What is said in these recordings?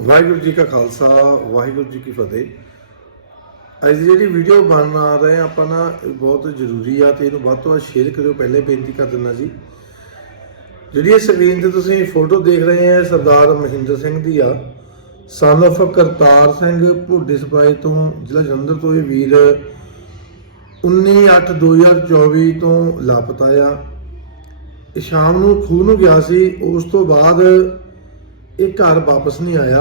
ਵਾਹਿਗੁਰੂ ਜੀ ਕਾ ਖਾਲਸਾ, ਵਾਹਿਗੁਰੂ ਜੀ ਕੀ ਫਤਿਹ। ਅੱਜ ਜਿਹੜੀ ਵੀਡੀਓ ਬਣ ਆ ਰਹੇ ਆ ਆਪਾਂ ਨਾ, ਇਹ ਬਹੁਤ ਜ਼ਰੂਰੀ ਆ ਤੇ ਇਹਨੂੰ ਵੱਧ ਤੋਂ ਵੱਧ ਸ਼ੇਅਰ ਕਰਿਓ। ਪਹਿਲੇ ਬੇਨਤੀ ਕਰ ਦਿੰਦਾ ਜੀ। ਜਿਹੜੀ ਇਹ ਸਕਰੀਨ ਤੇ ਤੁਸੀਂ ਫੋਟੋ ਦੇਖ ਰਹੇ ਆ ਸਰਦਾਰ ਮਹਿੰਦਰ ਸਿੰਘ ਦੀ ਆ। ਸਨ of ਕਰਤਾਰ ਸਿੰਘ ਭੁੱਡੇ ਸਪਾਈ ਤੋਂ, ਜ਼ਿਲ੍ਹਾ ਜਲੰਧਰ ਤੋਂ ਇਹ ਵੀਰ 19/8/2024 ਤੋਂ ਲਾਪਤਾ ਆ। ਇਹ ਸ਼ਾਮ ਨੂੰ ਖੂਹ ਨੂੰ ਗਿਆ ਸੀ, ਉਸ ਤੋਂ ਬਾਅਦ ਇਹ ਘਰ ਵਾਪਸ ਨਹੀਂ ਆਇਆ।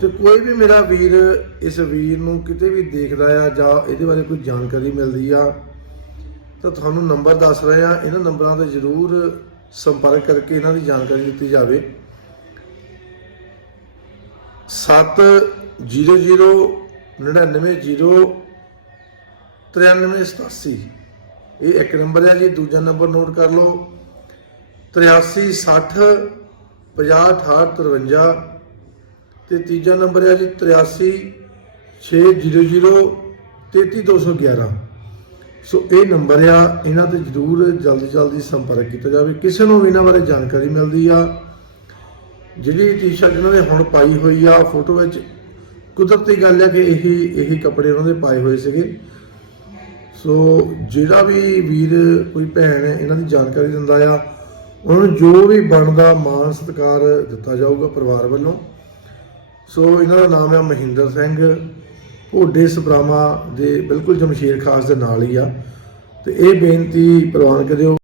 ਤੇ ਕੋਈ ਵੀ ਮੇਰਾ ਵੀਰ ਇਸ ਵੀਰ ਨੂੰ ਕਿਤੇ ਵੀ ਦੇਖਦਾ ਆ ਜਾਂ ਇਹਦੇ ਬਾਰੇ ਕੋਈ ਜਾਣਕਾਰੀ ਮਿਲਦੀ ਆ, ਤਾਂ ਤੁਹਾਨੂੰ ਨੰਬਰ ਦੱਸ ਰਹੇ ਆ। ਇਹਨਾਂ ਨੰਬਰਾਂ ਤੇ ਜ਼ਰੂਰ ਸੰਪਰਕ ਕਰਕੇ ਇਹਨਾਂ ਦੀ ਜਾਣਕਾਰੀ ਦਿੱਤੀ ਜਾਵੇ। 70099 9387 ਇਹ ਇੱਕ ਨੰਬਰ ਹੈ ਜੀ, ਦੂਜਾ ਨੰਬਰ ਨੋਟ ਕਰ ਲਓ। 8360 506853 ਤੇ ਤੀਜਾ ਨੰਬਰ ਹੈ ਜੀ 83 600 33211 ਸੋ ਇਹ ਨੰਬਰ ਆ, ਇਹਨਾਂ ਤੇ ਜਰੂਰ ਜਲਦੀ ਜਲਦੀ ਸੰਪਰਕ ਕੀਤਾ ਜਾਵੇ। ਕਿਸੇ ਨੂੰ ਵੀ ਇਹਨਾਂ ਬਾਰੇ ਜਾਣਕਾਰੀ ਮਿਲਦੀ ਆ, ਜਿਹੜੀ ਟੀ-ਸ਼ਰਟ ਇਹਨਾਂ ਨੇ ਹੁਣ ਪਾਈ ਹੋਈ ਆ, ਫੋਟੋ ਵਿੱਚ ਕੁਦਰਤੀ ਗੱਲ ਹੈ ਕਿ ਇਹੀ ਇਹੀ ਕੱਪੜੇ ਉਹਨਾਂ ਦੇ ਪਾਏ ਹੋਏ ਸੀਗੇ। ਸੋ ਜਿਹੜਾ ਵੀ ਵੀਰ, ਕੋਈ ਭੈਣ ਇਹਨਾਂ ਦੀ ਜਾਣਕਾਰੀ ਦਿੰਦਾ ਆ ਉਹਨਾਂ ਨੂੰ ਜੋ ਵੀ ਬਣਦਾ ਮਾਣ ਸਤਿਕਾਰ ਦਿੱਤਾ ਜਾਊਗਾ ਪਰਿਵਾਰ ਵੱਲੋਂ। ਸੋ ਇਹਨਾਂ ਦਾ ਨਾਮ ਹੈ ਮਹਿੰਦਰ ਸਿੰਘ। ਭੋਡੇ ਸਬਰਾਮਾ ਦੇ ਬਿਲਕੁਲ ਜਮਸ਼ੇਰ ਖਾਸ ਦੇ ਨਾਲ ਹੀ ਆ। ਤੇ ਇਹ ਬੇਨਤੀ ਪ੍ਰਵਾਨ ਕਰਿਓ।